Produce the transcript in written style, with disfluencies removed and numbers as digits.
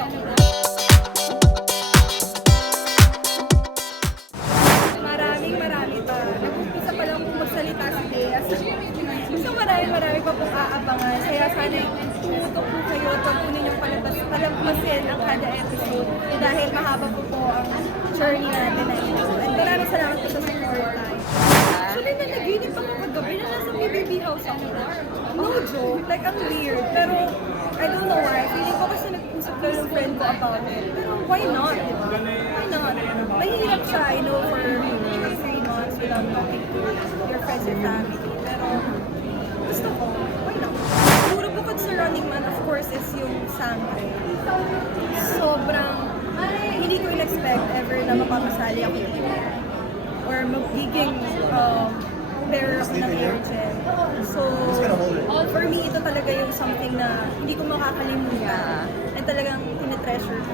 ako. Marami pa. Nag-umpisa pa lang kung magsalita si Thea. So marami pa pong aabangan. Kaya sana tumutok po kayo at huwag po ninyong palampasin ang kada episode. Dahil mahaba po ang journey natin na ito. And maraming salamat po sa support time. Actually, nanaginip ako kagabi na nasa PBB house ako. No joke, like ang weird. Pero I don't know why. Feeling ko kasi nag-usap lang yung friend ko about it. Pero why not, di ba? Why not? Mahirap siya, I know, for 3 months without talking to your friends and family. Pero gusto ko, why not? Siguro bukod sa Running Man, of course, is yung Sangre. Sobrang, hindi ko in-expect ever na mapapasali ako dito. Or magiging bearer ako ng air gel. So, for me, ito talaga yung something na hindi ko makakalimutan. And talagang tinetreasure ko